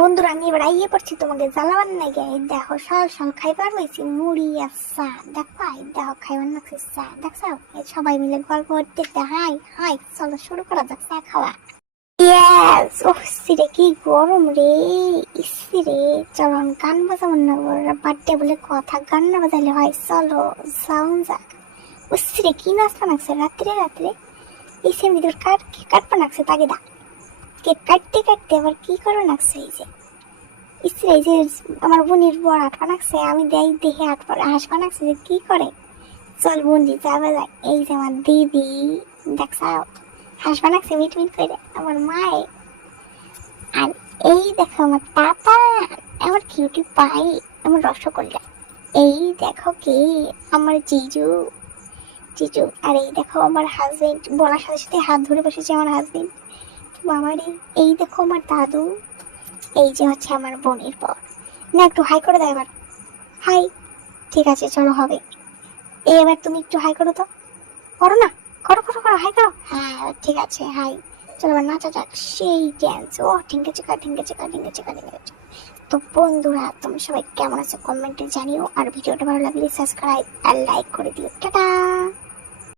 বন্ধুরা, আমি এবার আইয়ে পড়ছি তোমাকে জ্বালাবার নাকি। এই দেখো সল সল খাইবার হয়েছি মুড়ি আর চা। দেখো এই দেখো খাইবার নাকি চা। দেখছো সবাই মিলে গল্প করতে। হাই হাই, চলো শুরু করা যাক চা খাওয়া। ইয়েস, ওহ সিরে কি গরম রে। ইসি রে, চলো আমি গান বাজাবো না। বার্থডে বলে কথা, গান না বাজাইলে হয়? চলো সাউন্ড যাক। উসিরে কি নাচটা নাচছে রাত্রে রাত্রে। এই সেমি তোর কাটপা নাচছে তাকে দা। কেক কাটতে কাটতে আবার কি করে নাচছে এই যে। এই যে আমার বোনের বর আটপা নাকছে, আমি দেখে আটপা হাসপা নাকছে যে কি করে। চল বন্দি যাবে যায়। এই যে আমার দিদি দেখছাও হাসপা নাকছে মিট মিট করে আমার মায়ে। আর এই দেখো আমার পাপা, আমার কিউটি পাই, আমার রসগোল্লা। এই দেখো কে, আমার জিজু জিজু। আর এই দেখো আমার হাজবেন্ড, বলার সাথে সাথে হাত ধরে বসেছে আমার হাজবেন্ড বাবারে। এই দেখো আমার দাদু। এই যে হচ্ছে আমার বোনের বর। না একটু হাই করে দাও এবার। হাই। ঠিক আছে চলো হবে। এই এবার তুমি একটু হাই করো তো। করো না, করো করো করো, হাই করো। হ্যাঁ ঠিক আছে হাই। চলো এবার নাচা যাক সেই ড্যান্স। ও ঠিঙ্গে চিকা ঠিঙ্গে চিকা ঠিঙ্গে চিকা ঠিঙ্গে চিকা। তো বন্ধুরা, তোমরা সবাই কেমন আছো কমেন্টে জানিও। আর ভিডিওটা ভালো লাগলে সাবস্ক্রাইব আর লাইক করে দিও। টাটা।